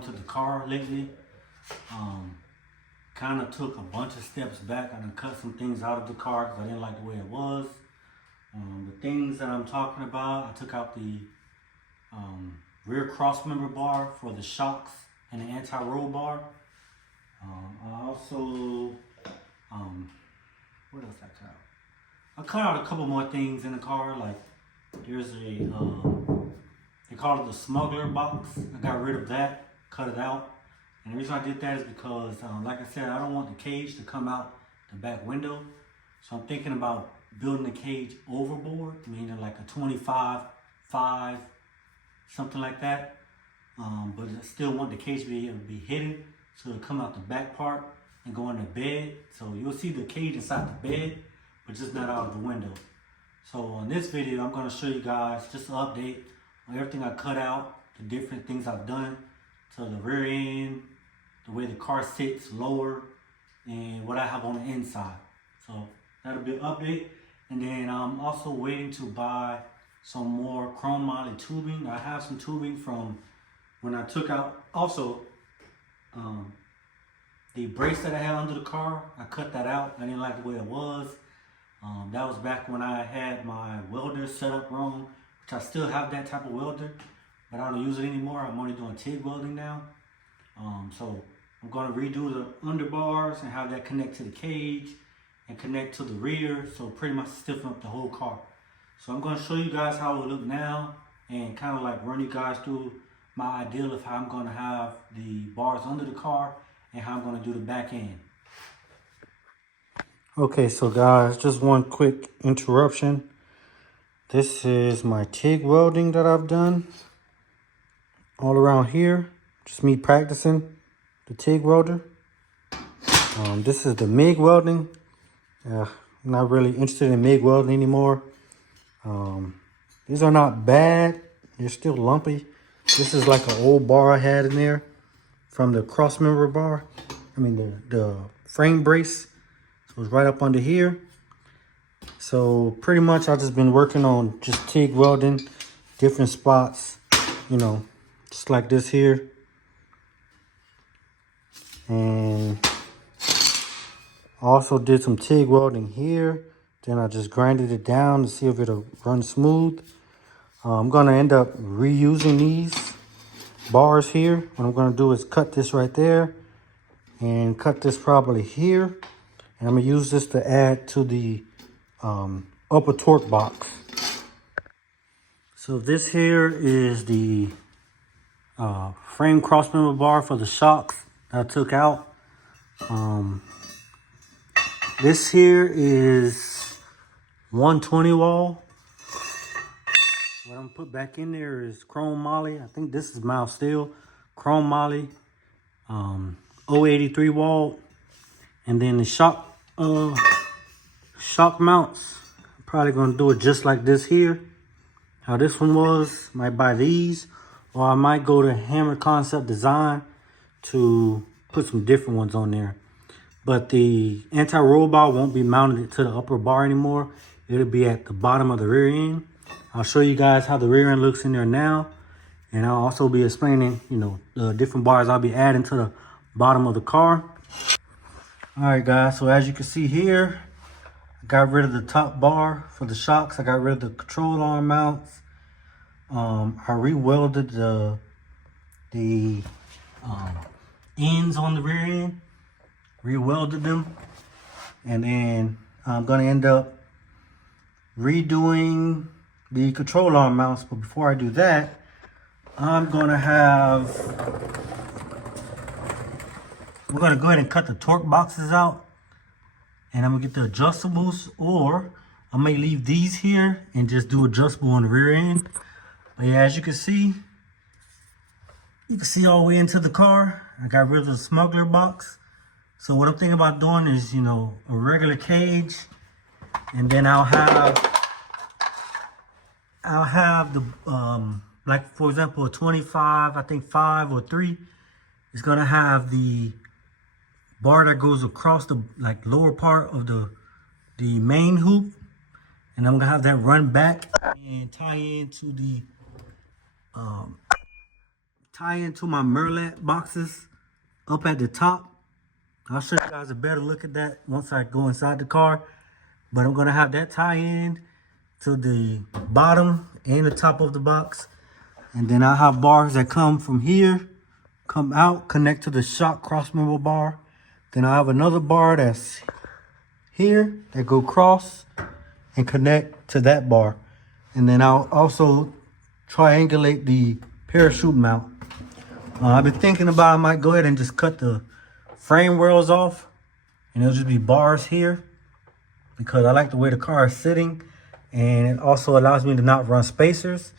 going to the car lately. Kind of took a bunch of steps back. I done cut some things out of the car because I didn't like the way it was. The things that I'm talking about, I took out the rear cross member bar for the shocks and the anti-roll bar. I also, what else I cut out? I cut out a couple more things in the car, like there's a, they call it the smuggler box. I got rid of that, cut it out. And the reason I did that is because, like I said, I don't want the cage to come out the back window. So I'm thinking about building the cage overboard, meaning like a 25/5, something like that. But I still want the cage to be able to be hidden, so it'll come out the back part and go in the bed. So you'll see the cage inside the bed, but just not out of the window. So on this video, I'm gonna show you guys just an update on everything I cut out, the different things I've done to the rear end, the way the car sits lower, and what I have on the inside. So that'll be an update. And then I'm also waiting to buy some more chrome moly tubing. I have some tubing from when I took out also the brace that I had under the car. I cut that out. I didn't like the way it was. That was back when I had my welder set up wrong, which I still have that type of welder, but I don't use it anymore. I'm only doing TIG welding now. So I'm going to redo the underbars and have that connect to the cage and connect to the rear, so pretty much stiffen up the whole car. So I'm going to show you guys how it will look now and kind of like run you guys through my ideal of how I'm going to have the bars under the car and how I'm going to do the back end. Okay, so guys, just one quick interruption. This is my TIG welding that I've done all around here. Just me practicing the TIG welder. This is the MIG welding. I'm not really interested in MIG welding anymore. These are not bad. They're still lumpy. This is like an old bar I had in there from the cross member bar. I mean the frame brace. So it's right up under here. So pretty much I've just been working on just TIG welding, different spots, you know, just like this here. And I also did some TIG welding here. Then I just grinded it down to see if it'll run smooth. I'm gonna end up reusing these bars here. What I'm gonna do is cut this right there and cut this probably here. And I'm gonna use this to add to the upper torque box. So this here is the frame crossmember bar for the shocks that I took out. This here is 120 wall. What I'm gonna put back in there is chrome moly. I think this is mild steel. Chrome moly, 083 wall. And then the shock mounts, I'm probably gonna do it just like this here. How this one was, might buy these, or I might go to Hammer Concept Design to put some different ones on there. But the anti-roll bar won't be mounted to the upper bar anymore. It'll be at the bottom of the rear end. I'll show you guys how the rear end looks in there now. And I'll also be explaining, you know, the different bars I'll be adding to the bottom of the car. All right, guys, so as you can see here, I got rid of the top bar for the shocks. I got rid of the control arm mounts. I re-welded the ends on the rear end, re-welded them. And then I'm gonna end up redoing the control arm mounts. But before I do that, we're gonna go ahead and cut the torque boxes out, and I'm gonna get the adjustables, or I may leave these here and just do adjustable on the rear end. But yeah, as you can see all the way into the car. I got rid of the smuggler box. So what I'm thinking about doing is, you know, a regular cage, and then I'll have the like for example a 25, I think 5 or 3 is gonna have the bar that goes across the like lower part of the main hoop, and I'm gonna have that run back and tie tie into my Merlat boxes up at the top. I'll show you guys a better look at that once I go inside the car. But I'm gonna have that tie in to the bottom and the top of the box. And then I have bars that come from here, come out, connect to the shock crossmember bar. Then I have another bar that's here that go cross and connect to that bar. And then I'll also triangulate the parachute mount. I've been thinking about I might go ahead and just cut the frame rails off and it'll just be bars here because I like the way the car is sitting, and it also allows me to not run spacers.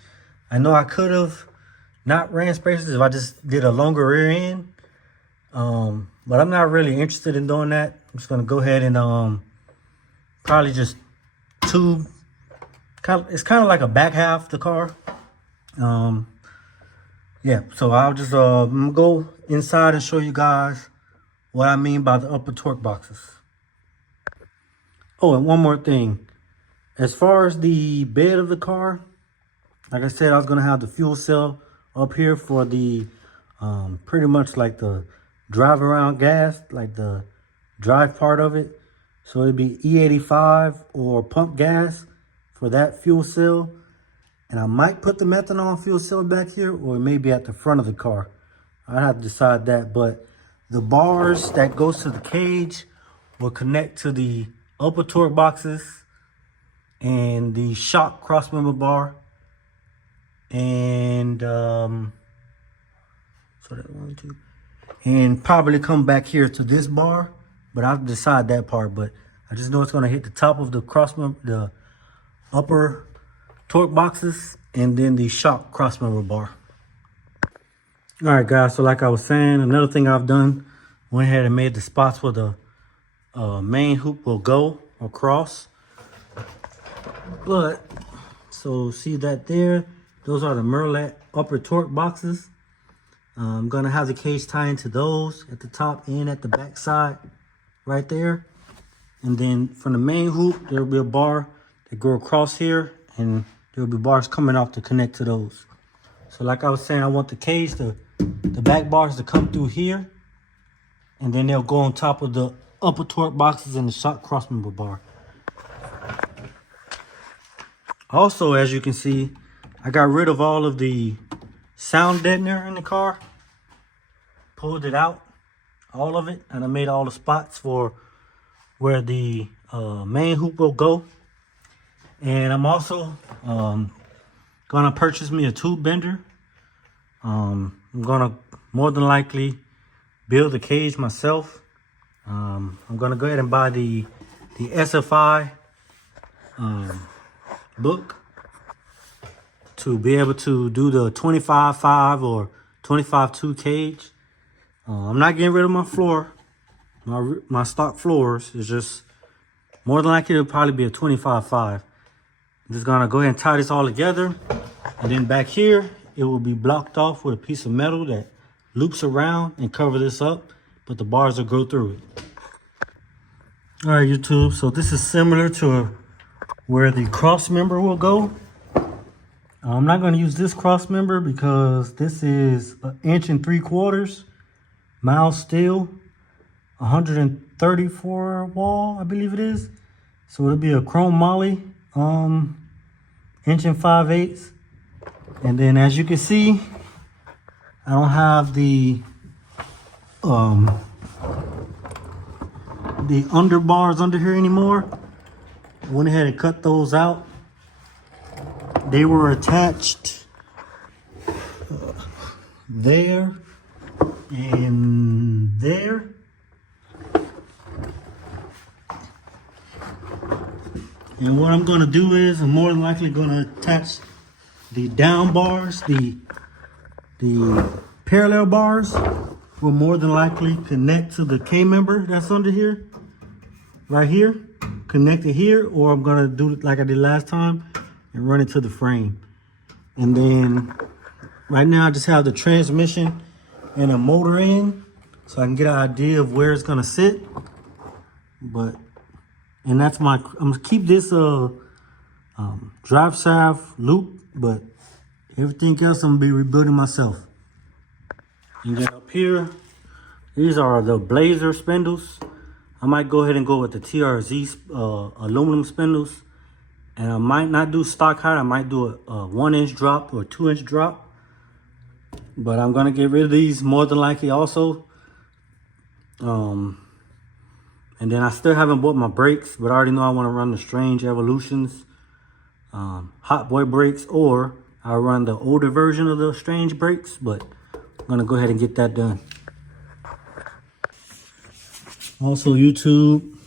I know I could have not ran spacers if I just did a longer rear end, but I'm not really interested in doing that. I'm just gonna go ahead and probably just tube. It's kind of like a back half the car. Yeah, so I'll just go inside and show you guys what I mean by the upper torque boxes. Oh, and one more thing. As far as the bed of the car, like I said, I was gonna have the fuel cell up here for the pretty much like the drive around gas, like the drive part of it. So it'd be E85 or pump gas for that fuel cell. And I might put the methanol fuel cell back here, or maybe at the front of the car. I'd have to decide that. But the bars that goes to the cage will connect to the upper torque boxes and the shock crossmember bar. And so that 1, 2, and probably come back here to this bar. But I'll decide that part. But I just know it's gonna hit the top of the crossmember, the upper torque boxes, and then the shock crossmember bar. All right, guys, so like I was saying, another thing I've done, went ahead and made the spots where the main hoop will go across. But so see that there, those are the Merlat upper torque boxes. I'm gonna have the cage tie into those at the top and at the back side right there. And then from the main hoop, there'll be a bar that go across here, and there'll be bars coming off to connect to those. So like I was saying, I want the cage, the back bars to come through here, and then they'll go on top of the upper torque boxes and the shock crossmember bar. Also, as you can see, I got rid of all of the sound deadener in the car. Pulled it out, all of it, and I made all the spots for where the main hoop will go. And I'm also gonna purchase me a tube bender. I'm gonna more than likely build the cage myself. I'm gonna go ahead and buy the SFI book to be able to do the 25.5 or 25.2 cage. I'm not getting rid of my floor, my stock floors. It's just more than likely it'll probably be a 25.5. I'm just gonna go ahead and tie this all together, and then back here it will be blocked off with a piece of metal that loops around and cover this up, but the bars will go through it. All right, YouTube, so this is similar to where the cross member will go. I'm not going to use this cross member because this is 1 3/4 inch mild steel, 134 wall, I believe it is. So it'll be a chrome moly, 1 5/8 inch. And then as you can see, I don't have the underbars under here anymore. I went ahead and cut those out. They were attached there and there. And what I'm gonna do is I'm more than likely gonna attach the down bars, the parallel bars will more than likely connect to the K member that's under here, right here, connect it here, or I'm gonna do it like I did last time and run it to the frame. And then right now I just have the transmission and a motor in, so I can get an idea of where it's gonna sit. And that's I'm gonna keep this drive shaft loop, but everything else I'm gonna be rebuilding myself. here, these are the Blazer spindles. I might go ahead and go with the TRZ aluminum spindles. And I might not do stock height. I might do a 1 inch drop or a 2 inch drop. But I'm going to get rid of these more than likely also. And then I still haven't bought my brakes, but I already know I want to run the Strange Evolutions Hot Boy brakes, or I'll run the older version of the Strange brakes, but I'm going to go ahead and get that done. Also, YouTube,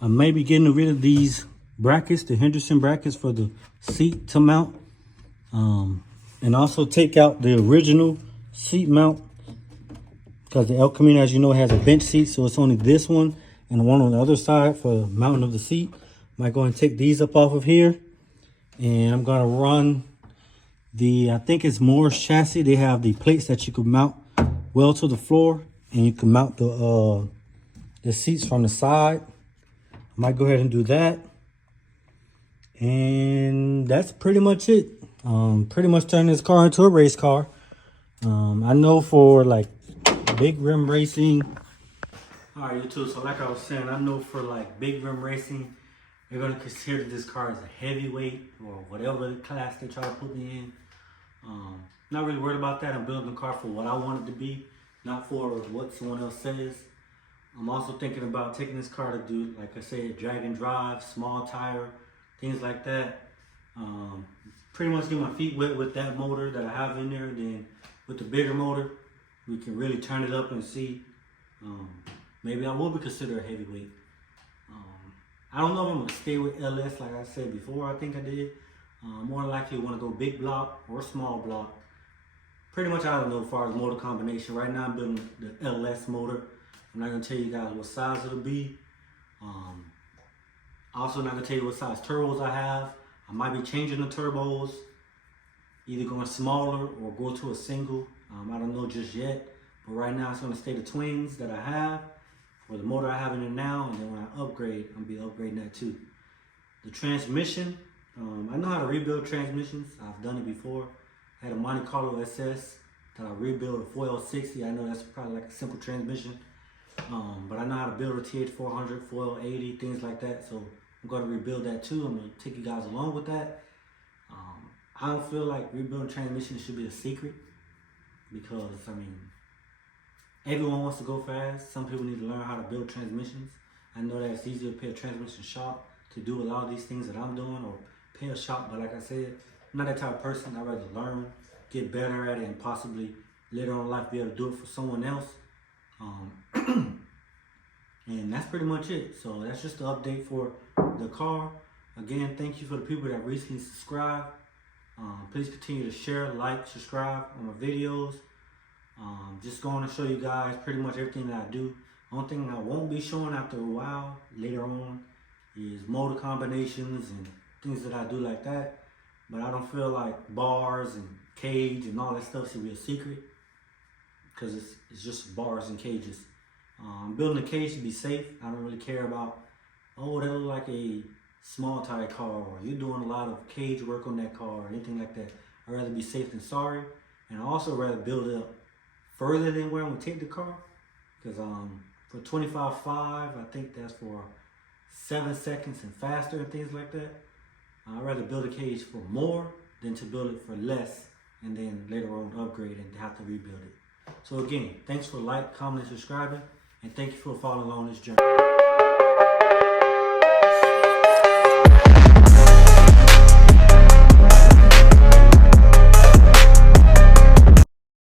I may be getting rid of these brackets, the Henderson brackets for the seat to mount. And also take out the original seat mount, because the El Camino, as you know, has a bench seat, so it's only this one and the one on the other side for the mounting of the seat. Might go and take these up off of here, and I'm gonna run the, I think it's Moore's chassis. They have the plates that you can mount well to the floor, and you can mount the seats from the side. I might go ahead and do that, and that's pretty much it. Pretty much turn this car into a race car. I know for like big rim racing. All right, YouTube, so like I was saying, I know for like big rim racing, they're gonna consider this car as a heavyweight or whatever class they try to put me in. Not really worried about that. I'm building the car for what I want it to be, not for what someone else says. I'm also thinking about taking this car to do, like I said, drag and drive, small tire, things like that. Pretty much get my feet wet with that motor that I have in there. Then with the bigger motor, we can really turn it up and see. Maybe I will be considered a heavyweight. I don't know if I'm gonna stay with LS like I said before. I think I did. More than likely want to go big block or small block. Pretty much I don't know as far as motor combination. Right now I'm building the LS motor. I'm not gonna tell you guys what size it'll be. Also not gonna tell you what size turbos I have. I might be changing the turbos, either going smaller or go to a single. I don't know just yet, but right now it's gonna stay the twins that I have, or the motor I have in there now, and then when I upgrade, I'm gonna be upgrading that too. The transmission, I know how to rebuild transmissions. I've done it before. I had a Monte Carlo SS that I rebuilt a 4L60. I know that's probably like a simple transmission, but I know how to build a TH400, 4L80, things like that. So I'm going to rebuild that too. I'm going to take you guys along with that. I don't feel like rebuilding transmissions should be a secret, because, I mean, everyone wants to go fast. Some people need to learn how to build transmissions. I know that it's easier to pay a transmission shop to do a lot of these things that I'm doing, or pay a shop, but like I said, I'm not that type of person. I'd rather learn, get better at it, and possibly later on in life be able to do it for someone else. And that's pretty much it. So that's just the update for the car. Again, thank you for the people that recently subscribed. Please continue to share, like, subscribe on my videos. Just going to show you guys pretty much everything that I do. Only thing I won't be showing after a while, later on, is motor combinations and things that I do like that. But I don't feel like bars and cage and all that stuff should be a secret, because it's just bars and cages. Building a cage to be safe. I don't really care about, oh, that look like a small tire car, or you're doing a lot of cage work on that car, or anything like that. I'd rather be safe than sorry. And I also rather build it up further than where I'm gonna take the car, because for 25.5, I think that's for 7 seconds and faster and things like that. I'd rather build a cage for more than to build it for less and then later on upgrade and have to rebuild it. So again, thanks for like, comment, and subscribing, and thank you for following along this journey.